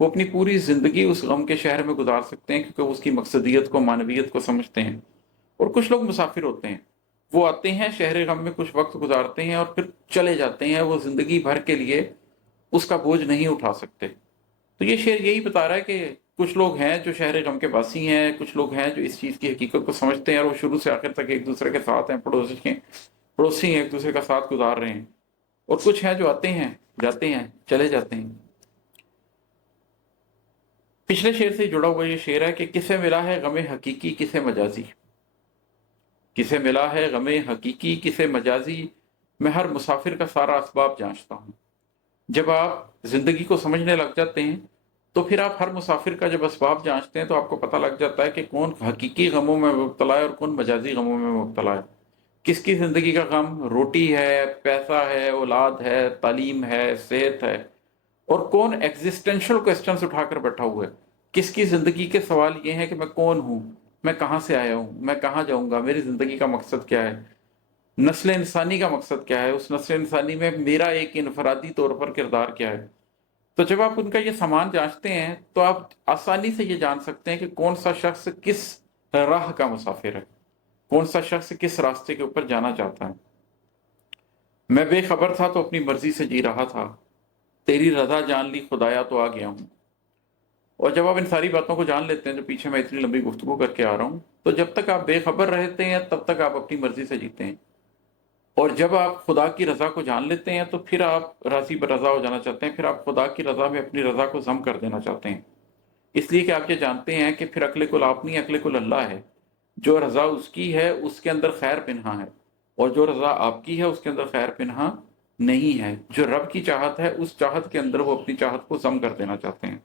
وہ اپنی پوری زندگی اس غم کے شہر میں گزار سکتے ہیں کیونکہ وہ اس کی مقصدیت کو، معنویت کو سمجھتے ہیں۔ اور کچھ لوگ مسافر ہوتے ہیں، وہ آتے ہیں شہر غم میں کچھ وقت گزارتے ہیں اور پھر چلے جاتے ہیں، وہ زندگی بھر کے لیے اس کا بوجھ نہیں اٹھا سکتے۔ تو یہ شعر یہی بتا رہا ہے کہ کچھ لوگ ہیں جو شہر غم کے باسی ہیں، کچھ لوگ ہیں جو اس چیز کی حقیقت کو سمجھتے ہیں اور وہ شروع سے آخر تک ایک دوسرے کے ساتھ ہیں، پڑوسی ہیں، ایک دوسرے کا ساتھ گزار رہے ہیں۔ اور کچھ ہیں جو آتے ہیں، جاتے ہیں، چلے جاتے ہیں۔ پچھلے شعر سے جڑا ہوا یہ شعر ہے کہ کسے ملا ہے غم حقیقی کسے مجازی، کسے ملا ہے غم حقیقی کسے مجازی، میں ہر مسافر کا سارا اسباب جانچتا ہوں۔ جب آپ زندگی کو سمجھنے لگ جاتے ہیں تو پھر آپ ہر مسافر کا جب اسباب جانچتے ہیں تو آپ کو پتہ لگ جاتا ہے کہ کون حقیقی غموں میں مبتلا ہے اور کون مجازی غموں میں مبتلا ہے۔ کس کی زندگی کا غم روٹی ہے، پیسہ ہے، اولاد ہے، تعلیم ہے، صحت ہے، اور کون ایگزسٹینشل کوسچنز اٹھا کر بیٹھا ہوا ہے۔ کس کی زندگی کے سوال یہ ہیں کہ میں کون ہوں، میں کہاں سے آیا ہوں، میں کہاں جاؤں گا، میری زندگی کا مقصد کیا ہے، نسل انسانی کا مقصد کیا ہے، اس نسل انسانی میں میرا ایک انفرادی طور پر کردار کیا ہے۔ تو جب آپ ان کا یہ سامان جانچتے ہیں تو آپ آسانی سے یہ جان سکتے ہیں کہ کون سا شخص کس راہ کا مسافر ہے، کون سا شخص کس راستے کے اوپر جانا چاہتا ہے۔ میں بے خبر تھا تو اپنی مرضی سے جی رہا تھا، تیری رضا جان لی خدایا تو آ گیا ہوں۔ اور جب آپ ان ساری باتوں کو جان لیتے ہیں جو پیچھے میں اتنی لمبی گفتگو کر کے آ رہا ہوں، تو جب تک آپ بے خبر رہتے ہیں تب تک آپ اپنی مرضی سے جیتے ہیں، اور جب آپ خدا کی رضا کو جان لیتے ہیں تو پھر آپ راضی برضا ہو جانا چاہتے ہیں، پھر آپ خدا کی رضا میں اپنی رضا کو ضم کر دینا چاہتے ہیں۔ اس لیے کہ آپ یہ جانتے ہیں کہ پھر عقل کل آپ نہیں، عقل کل اللہ ہے۔ جو رضا اس کی ہے اس کے اندر خیر پنہاں ہے، اور جو رضا آپ کی ہے اس کے اندر خیر پنہاں نہیں ہے۔ جو رب کی چاہت ہے اس چاہت کے اندر وہ اپنی چاہت کو ضم کر دینا چاہتے ہیں۔